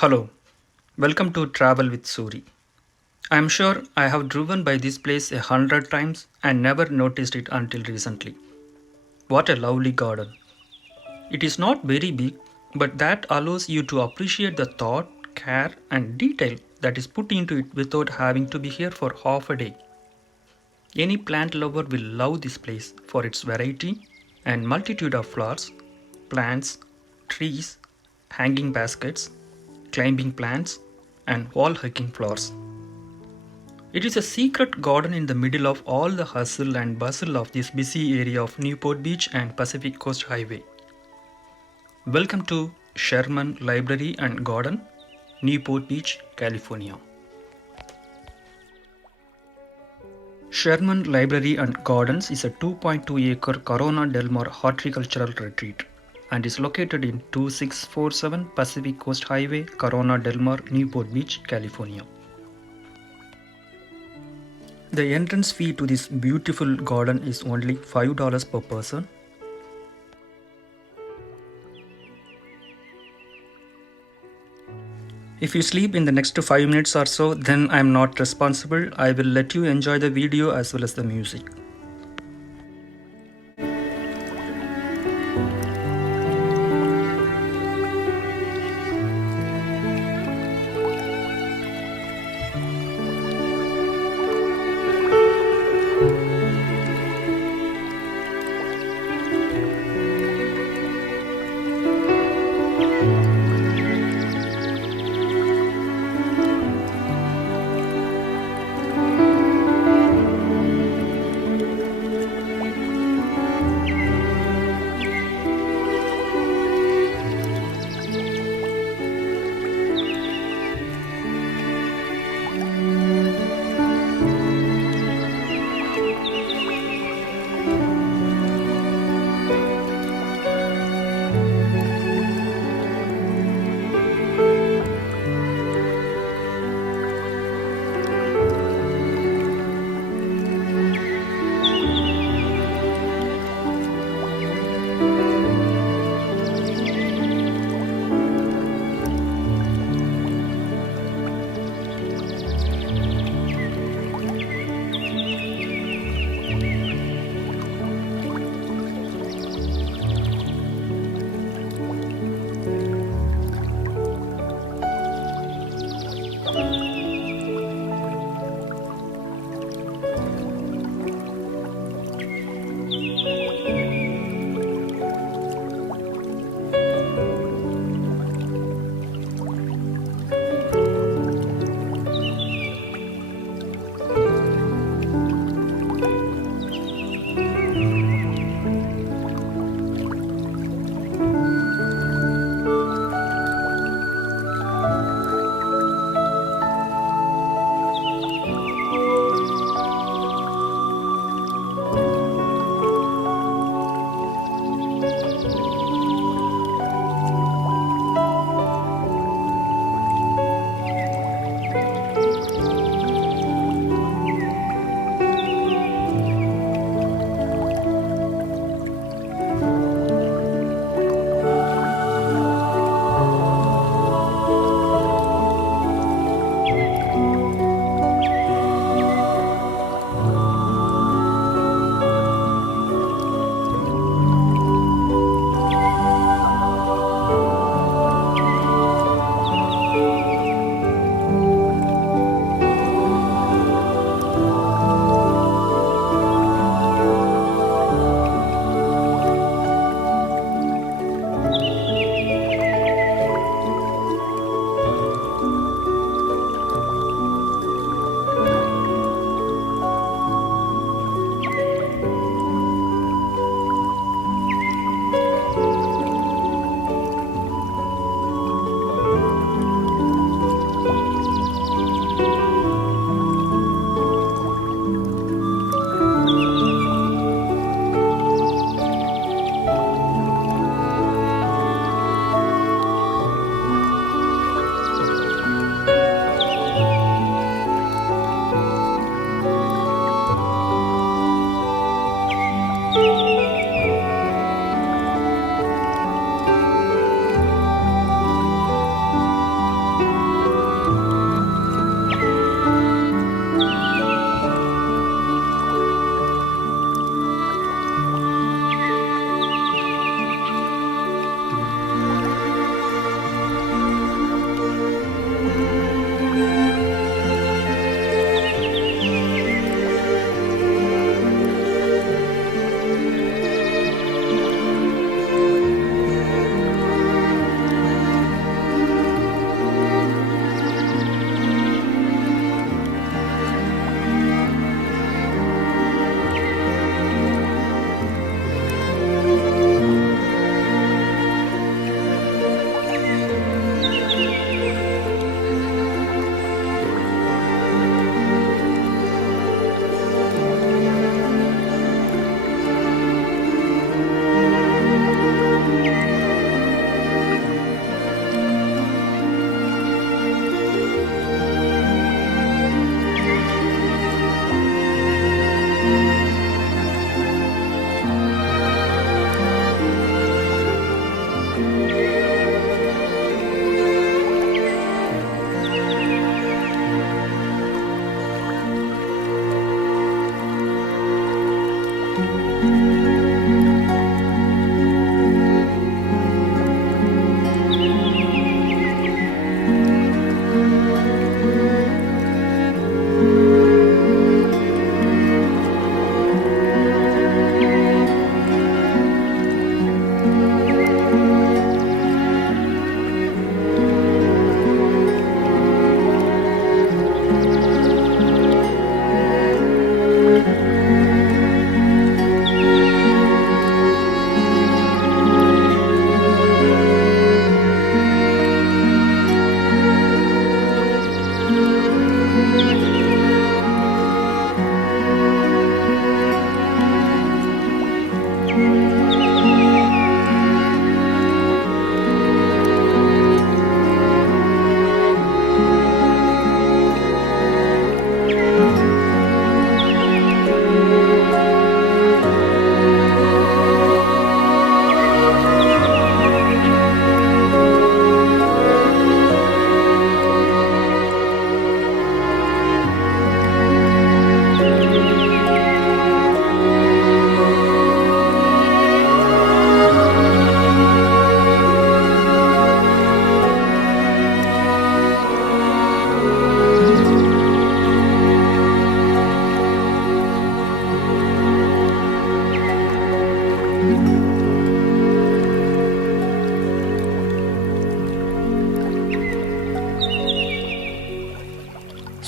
Hello, welcome to Travel with Suri. I am sure I have driven by this place 100 times and never noticed it until recently. What a lovely garden! It is not very big, but that allows you to appreciate the thought, care, and detail that is put into it without having to be here for half a day. Any plant lover will love this place for its variety and multitude of flowers, plants, trees, hanging baskets, climbing plants, and wall hanging flowers. It is a secret garden in the middle of all the hustle and bustle of this busy area of Newport Beach and Pacific Coast Highway. Welcome to Sherman Library and Garden, Newport Beach, California. Sherman Library and Gardens is a 2.2-acre Corona Del Mar horticultural retreat and is located in 2647 Pacific Coast Highway, Corona Del Mar, Newport Beach, California. The entrance fee to this beautiful garden is only $5 per person. If you sleep in the next 5 minutes or so, then I am not responsible. I will let you enjoy the video as well as the music.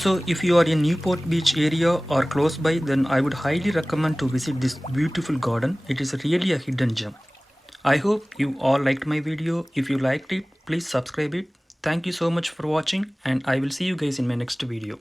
Also, if you are in Newport Beach area or close by, then I would highly recommend to visit this beautiful garden. It is really a hidden gem. I hope you all liked my video. If you liked it, please subscribe it. Thank you so much for watching, and I will see you guys in my next video.